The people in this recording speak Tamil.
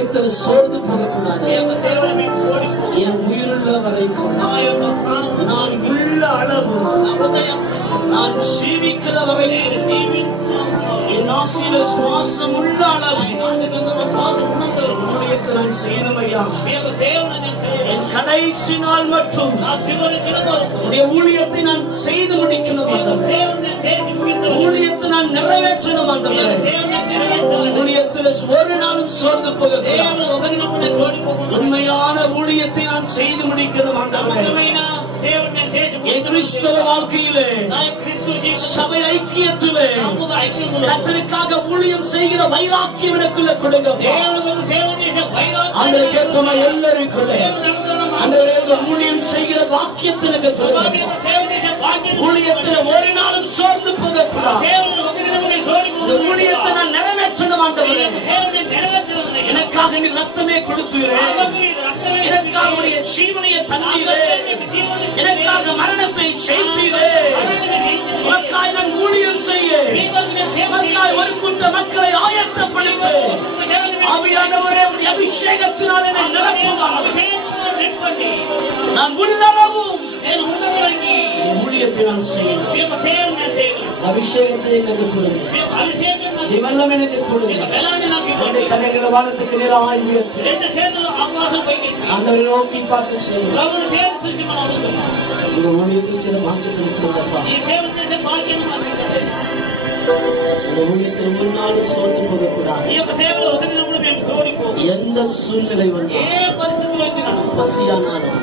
ஊழியத்தில் சோர்ந்து போகக்கூடாது. என் உயிருள்ள வரைக்கும் நான் உள்ள அளவு நான் ஜீவிக்கிற வரைக்கும் என் ஆசையில சுவாசம் உள்ள அளவு ஊழியத்தை நான் செய்யணும் ஐயா. என் கடைசி நாள் மற்றும் ஊழியத்தை நான் செய்து முடிக்கணும். ஊழியத்தை நான் நிறைவேற்றணும். ஊழியத்தில் ஒரு நாளும் சோர்ந்து போக உண்மையான ஊழியத்தை நான் செய்து முடிக்கணும். கிறிஸ்தவ வாழ்க்கையிலே சபை ஐக்கியத்திலே கர்த்தருக்காக ஊழியம் செய்கிற வைராக்கியம் எனக்குள்ள கொடுங்க. எல்லாருக்குள்ள ஊழியம் செய்கிற வாக்கியத்திற்கு ஊழியத்தில் ஒரு நாளும் சோர்ந்து போகக்கூடாது. ஊழியத்தை நான் நிறைவேற்றணும். எனக்காக நீ ரத்தமே கொடுத்துறேன். எனக்காக உடைய ஜீவனையை தந்தீரே. எனக்காக மரணத்தை செய்தீரே. உனக்காய் நான் ஊழியம் செய்ய உனக்காய் ஒரு கூட்ட மக்களை ஆயத்தப்படுத்த ஆவியானவரே அபிஷேகத்தினால் என்னை நிரப்புவார். நான் உள்ளளவும் ஊழியத்தை நான் செய்யணும். அபிஷேகத்தை எனக்கு கொடுங்க. இவெல்லாம் எனக்கு கொடுங்க. கரைகளை வானத்துக்கு நேராய் உயர்த்து ஆண்டவரை நோக்கி பார்த்து செய்யணும். இந்த ஊழியத்தை சில மாற்றத்தில் கொடுங்கப்பா. இந்த ஊழியத்தில் ஒரு நாள் சோர்ந்து போகக்கூடாது. எந்த சூழ்நிலை வந்து பசியானாலும்